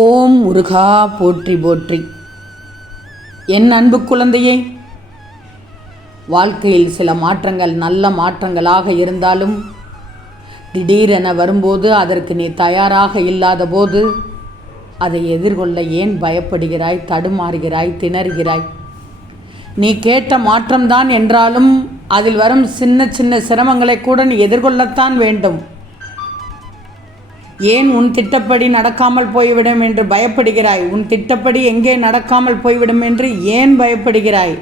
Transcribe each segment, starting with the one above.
ஓம் முருகா போற்றி போற்றி. என் அன்பு குழந்தையே, வாழ்க்கையில் சில மாற்றங்கள் நல்ல மாற்றங்களாக இருந்தாலும் திடீரென வரும்போது அதற்கு நீ தயாராக இல்லாத போது அதை எதிர்கொள்ள ஏன் பயப்படுகிறாய், தடுமாறுகிறாய், திணறுகிறாய்? நீ கேட்ட மாற்றம்தான் என்றாலும் அதில் வரும் சின்ன சின்ன சிரமங்களை கூட நீ எதிர்கொள்ளத்தான் வேண்டும். ஏன் உன் திட்டப்படி நடக்காமல் போய்விடும் என்று பயப்படுகிறாய்? உன் திட்டப்படி எங்கே நடக்காமல் போய்விடும் என்று ஏன் பயப்படுகிறாய்?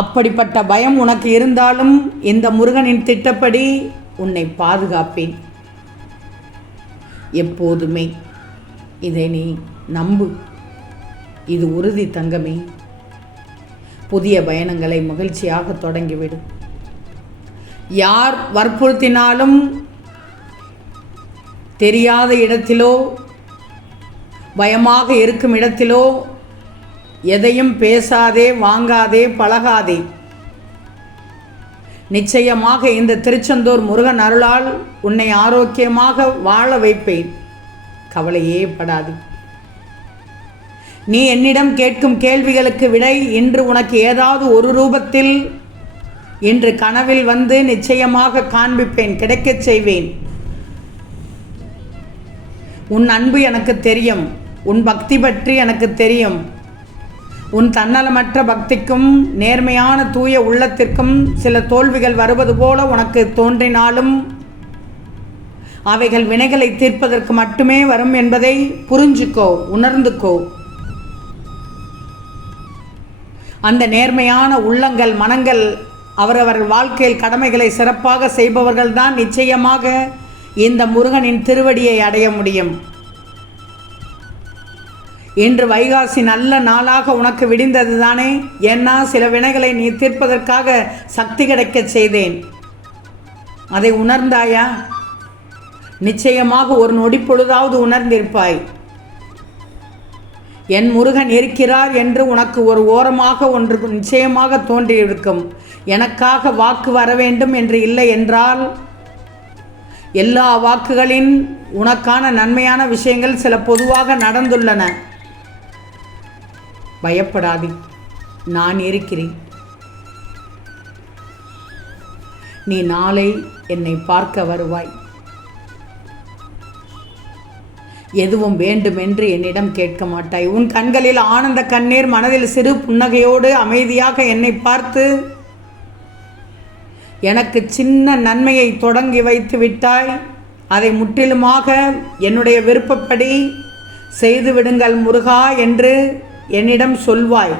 அப்படிப்பட்ட பயம் உனக்கு இருந்தாலும் இந்த முருகனின் திட்டப்படி உன்னை பாதுகாப்பேன். எப்போதுமே இதை நீ நம்பு. இது உறுதி தங்கமே. புதிய பயணங்களை மகிழ்ச்சியாக தொடங்கிவிடும். யார் வற்புறுத்தினாலும் தெரியாத இடத்திலோ பயமாக இருக்கும் இடத்திலோ எதையும் பேசாதே, வாங்காதே, பழகாதே. நிச்சயமாக இந்த திருச்செந்தூர் முருகன் அருளால் உன்னை ஆரோக்கியமாக வாழ வைப்பேன். கவலையே படாது. நீ என்னிடம் கேட்கும் கேள்விகளுக்கு விடை இன்று உனக்கு ஏதாவது ஒரு ரூபத்தில் இன்று கனவில் வந்து நிச்சயமாக காண்பிப்பேன், கிடைக்கச் செய்வேன். உன் அன்பு எனக்கு தெரியும், உன் பக்தி பற்றி எனக்கு தெரியும். உன் தன்னலமற்ற பக்திக்கும் நேர்மையான தூய உள்ளத்திற்கும் சில தோல்விகள் வருவது போல உனக்கு தோன்றினாலும் அவைகள் வினைகளை தீர்ப்பதற்கு மட்டுமே வரும் என்பதை புரிஞ்சுக்கோ, உணர்ந்துக்கோ. அந்த நேர்மையான உள்ளங்கள், மனங்கள், அவரவர் வாழ்க்கையில் கடமைகளை சிறப்பாக செய்பவர்கள்தான் நிச்சயமாக இந்த முருகனின் திருவடியை அடைய முடியும். இன்று வைகாசி நல்ல நாளாக உனக்கு விடிந்தது தானே? ஏன்னா சில வினைகளை நீ தீர்ப்பதற்காக சக்தி கிடைக்கச் செய்தேன். அதை உணர்ந்தாயா? நிச்சயமாக ஒரு நொடி பொழுதாவது உணர்ந்திருப்பாய். என் முருகன் இருக்கிறார் என்று உனக்கு ஒரு ஓரமாக ஒன்று நிச்சயமாக தோன்றியிருக்கும். எனக்காக வாக்கு வர வேண்டும் என்று இல்லை என்றால் எல்லா வாக்குகளின் உனக்கான நன்மையான விஷயங்கள் சில பொதுவாக நடந்துள்ளன. பயப்படாதே, நான் இருக்கிறேன். நீ நாளை என்னை பார்க்க வருவாய். எதுவும் வேண்டுமென்று என்னிடம் கேட்க மாட்டாய். உன் கண்களில் ஆனந்த கண்ணீர், மனதில் சிறு புன்னகையோடு அமைதியாக என்னை பார்த்து எனக்கு சின்ன நன்மையை தொடங்கி வைத்து விட்டாய். அதை முற்றிலுமாக என்னுடைய விருப்பப்படி செய்து விடுங்கள் முருகா என்று என்னிடம் சொல்வாய்.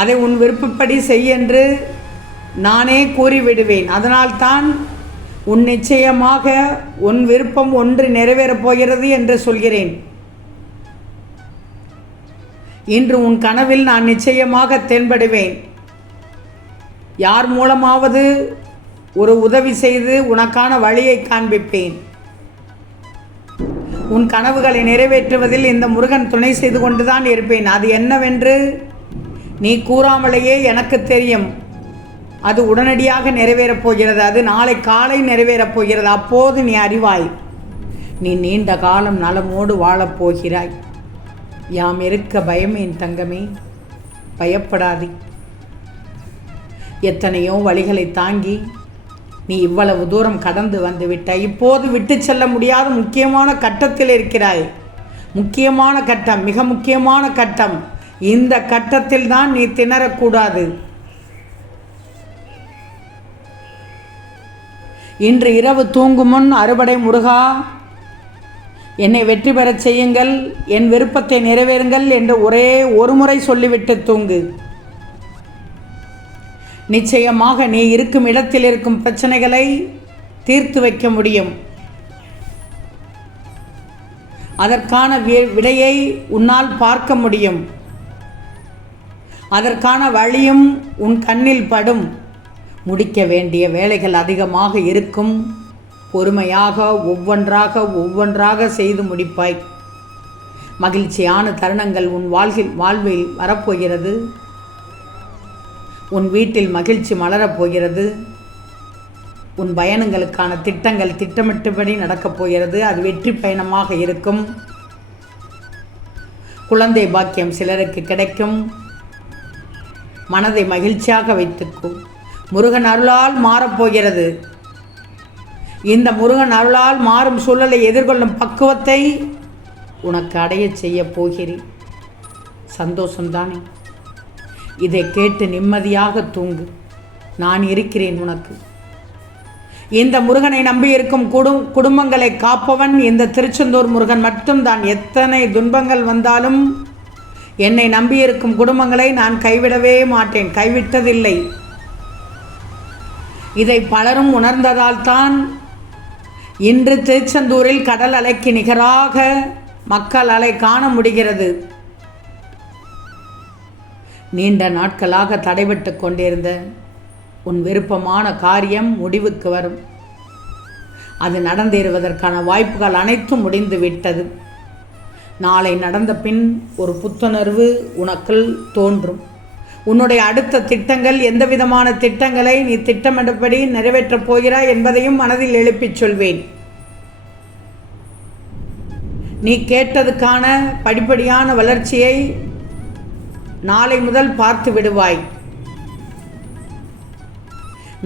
அதை உன் விருப்பப்படி செய் என்று நானே கூறிவிடுவேன். அதனால்தான் உன் நிச்சயமாக உன் விருப்பம் ஒன்று நிறைவேறப் போகிறது என்று சொல்கிறேன். இன்று உன் கனவில் நான் நிச்சயமாக தென்படுவேன். யார் மூலமாவது ஒரு உதவி செய்து உனக்கான வழியை காண்பிப்பேன். உன் கனவுகளை நிறைவேற்றுவதில் இந்த முருகன் துணை செய்து கொண்டுதான் இருப்பேன். அது என்னவென்று நீ கூறாமலேயே எனக்கு தெரியும். அது உடனடியாக நிறைவேறப் போகிறது. அது நாளை காலை நிறைவேறப் போகிறது. அப்போது நீ அறிவாய். நீ நீண்ட காலம் நலமோடு வாழப்போகிறாய். யாம் இருக்க பயமே என் தங்கமே, பயப்படாதே. எத்தனையோ வழிகளை தாங்கி நீ இவ்வளவு தூரம் கடந்து வந்து விட்டாய். இப்போது விட்டு செல்ல முடியாத முக்கியமான கட்டத்தில் இருக்கிறாய். முக்கியமான கட்டம், மிக முக்கியமான கட்டம். இந்த கட்டத்தில் தான் நீ திணறக்கூடாது. இன்று இரவு தூங்கும் முன் அறுபடை முருகா, என்னை வெற்றி பெறச் செய்யுங்கள், என் விருப்பத்தை நிறைவேறுங்கள் என்று ஒரே ஒரு முறை சொல்லிவிட்டு தூங்கு. நிச்சயமாக நீ இருக்கும் இடத்தில் இருக்கும் பிரச்சனைகளை தீர்த்து வைக்க முடியும். அதற்கான விடையை உன்னால் பார்க்க முடியும். அதற்கான வழியும் உன் கண்ணில் படும். முடிக்க வேண்டிய வேலைகள் அதிகமாக இருக்கும். பொறுமையாக ஒவ்வொன்றாக செய்து முடிப்பாய். மகிழ்ச்சியான தருணங்கள் உன் வாழ்வில் வரப்போகிறது. உன் வீட்டில் மகிழ்ச்சி மலரப் போகிறது. உன் பயணங்களுக்கான திட்டங்கள் திட்டமிட்டபடி நடக்கப் போகிறது. அது வெற்றி பயணமாக இருக்கும். குழந்தை பாக்கியம் சிலருக்கு கிடைக்கும். மனதை மகிழ்ச்சியாக வைத்துக்கும். முருகன் அருளால் மாறப்போகிறது. இந்த முருகன் அருளால் மாறும் சூழலை எதிர்கொள்ளும் பக்குவத்தை உனக்கு அடைய செய்ய போகிறேன். சந்தோஷம்தானே? இதை கேட்டு நிம்மதியாக தூங்கு. நான் இருக்கிறேன் உனக்கு. இந்த முருகனை நம்பியிருக்கும் குடும்பங்களை காப்பவன் இந்த திருச்செந்தூர் முருகன் மட்டும்தான். எத்தனை துன்பங்கள் வந்தாலும் என்னை நம்பியிருக்கும் குடும்பங்களை நான் கைவிடவே மாட்டேன். கைவிட்டதில்லை. இதை பலரும் உணர்ந்ததால் தான் இன்று திருச்செந்தூரில் கடல் அலைக்கு நிகராக மக்கள் அலை காண முடிகிறது. நீண்ட நாட்களாக தடைபட்டு கொண்டிருந்த உன் விருப்பமான காரியம் முடிவுக்கு வரும். அது நடந்தேறுவதற்கான வாய்ப்புகள் அனைத்தும் முடிந்து விட்டது. நாளை நடந்த பின் ஒரு புத்துணர்வு உனக்குள் தோன்றும். உன்னுடைய அடுத்த திட்டங்கள், எந்த விதமான திட்டங்களை நீ திட்டமிட்டபடி நிறைவேற்றப் போகிறாய் என்பதையும் மனதில் எழுப்பிச் சொல்வேன். நீ கேட்டதுக்கான படிப்படியான வளர்ச்சியை நாளை முதல் பார்த்து விடுவாய்.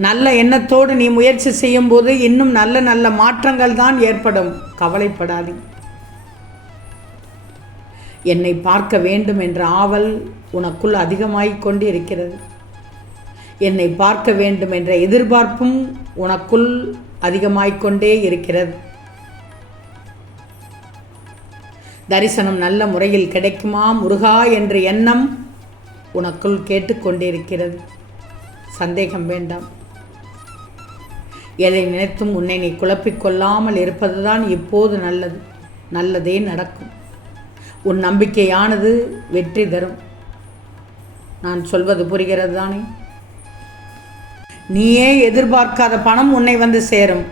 நல்ல எண்ணத்தோடு நீ முயற்சி செய்யும் போது இன்னும் நல்ல நல்ல மாற்றங்கள் தான் ஏற்படும். கவலைப்படாதே. என்னை பார்க்க வேண்டும் என்ற ஆவல் உனக்குள் அதிகமாகிக் கொண்டு இருக்கிறது. என்னை பார்க்க வேண்டும் என்ற எதிர்பார்ப்பும் உனக்குள் அதிகமாகிக் கொண்டே இருக்கிறது. தரிசனம் நல்ல முறையில் கிடைக்குமா முருகா என்ற எண்ணம் உனக்குள் கேட்டுக்கொண்டிருக்கிறது. சந்தேகம் வேண்டாம். எதை நினைத்தும் உன்னை நீ குழப்பிக்கொள்ளாமல் இருப்பதுதான் இப்போது நல்லது. நல்லதே நடக்கும். உன் நம்பிக்கையானது வெற்றி தரும். நான் சொல்வது புரிகிறது தானே? நீயே எதிர்பார்க்காத பணம் உன்னை வந்து சேரும்.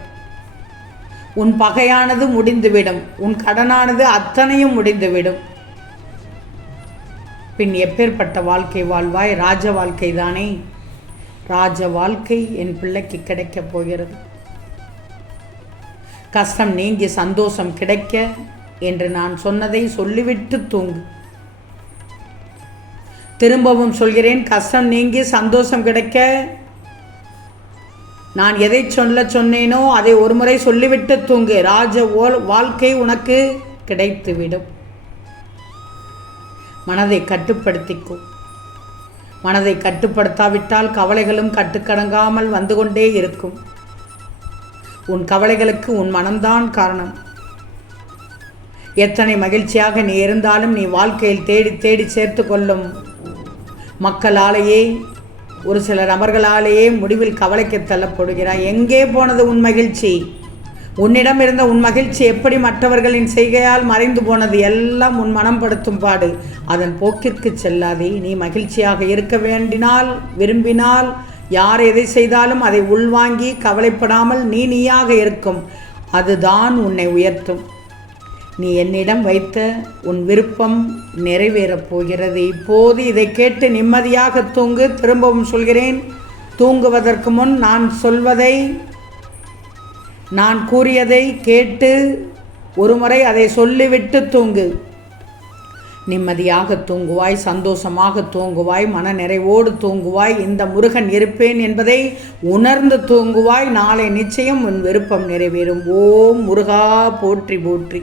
உன் பகையானது முடிந்துவிடும். உன் கடனானது அத்தனையும் முடிந்துவிடும். பின் எப்பேற்பட்ட வாழ்க்கை வாழ்வாய்? ராஜ வாழ்க்கை தானே. ராஜ வாழ்க்கை என் பிள்ளைக்கு கிடைக்கப் போகிறது. கஷ்டம் நீங்கி சந்தோஷம் கிடைக்க என்று நான் சொன்னதை சொல்லிவிட்டு தூங்கு. திரும்பவும் சொல்கிறேன், கஷ்டம் நீங்கி சந்தோஷம் கிடைக்க நான் எதை சொன்னேனோ அதை ஒருமுறை சொல்லிவிட்டு தூங்கு. ராஜ வாழ்க்கை உனக்கு கிடைத்துவிடும். மனதை கட்டுப்படுத்திக்கோ. மனதை கட்டுப்படுத்தாவிட்டால் கவலைகளும் கட்டுக்கடங்காமல் வந்து கொண்டே இருக்கும். உன் கவலைகளுக்கு உன் மனம்தான் காரணம். எத்தனை மகிழ்ச்சியாக நீ இருந்தாலும் நீ வாழ்க்கையில் தேடி தேடி சேர்த்து கொள்ளும் மக்களாலேயே, ஒரு சில நபர்களாலேயே முடிவில் கவலைக்கு தள்ளப்படுகிறாய். எங்கே போனது உன் மகிழ்ச்சி? உன்னிடம் இருந்த உன் மகிழ்ச்சி எப்படி மற்றவர்களின் செய்கையால் மறைந்து போனது? எல்லாம் உன் மனம் படுத்தும் பாடு. அதன் போக்கிற்கு செல்லாதே. நீ மகிழ்ச்சியாக இருக்க விரும்பினால் யார் எதை செய்தாலும் அதை உள்வாங்கி கவலைப்படாமல் நீயாக இருக்கும். அதுதான் உன்னை உயர்த்தும். நீ என்னிடம் வைத்த உன் விருப்பம் நிறைவேறப் போகிறது. இப்போது இதை கேட்டு நிம்மதியாக தூங்கு. திரும்பவும் சொல்கிறேன், தூங்குவதற்கு முன் நான் கூறியதை கேட்டு ஒருமுறை அதை சொல்லிவிட்டு தூங்கு. நிம்மதியாக தூங்குவாய், சந்தோஷமாக தூங்குவாய், மன நிறைவோடு தூங்குவாய். இந்த முருகன் இருப்பேன் என்பதை உணர்ந்து தூங்குவாய். நாளை நிச்சயம் உன் விருப்பம் நிறைவேறும். ஓம் முருகா போற்றி போற்றி.